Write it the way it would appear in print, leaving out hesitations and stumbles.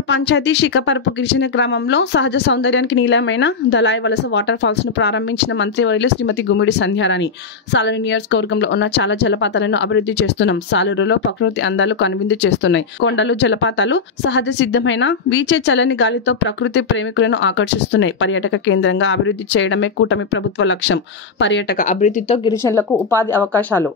సాలూరు పంచాయతీ శిఖపరపు గిరిజన గ్రామంలో సహజ సౌందర్యానికి నీలమైన దళాయి వలస వాటర్ ఫాల్స్ ను ప్రారంభించిన మంత్రివర్యులు శ్రీమతి గుమ్మిడి సంధ్యారాణి. సాలూరు నియోజకవర్గంలో ఉన్న చాలా జలపాతాలను అభివృద్ధి చేస్తున్నాం. సాలూరులో ప్రకృతి అందాలు కనువిందు చేస్తున్నాయి. కొండలు, జలపాతాలు సహజ సిద్ధమైన వీచే చల్లని గాలితో ప్రకృతి ప్రేమికులను ఆకర్షిస్తున్నాయి. పర్యాటక కేంద్రంగా అభివృద్ధి చేయడమే కూటమి ప్రభుత్వ లక్ష్యం. పర్యాటక అభివృద్ధితో గిరిజనులకు ఉపాధి అవకాశాలు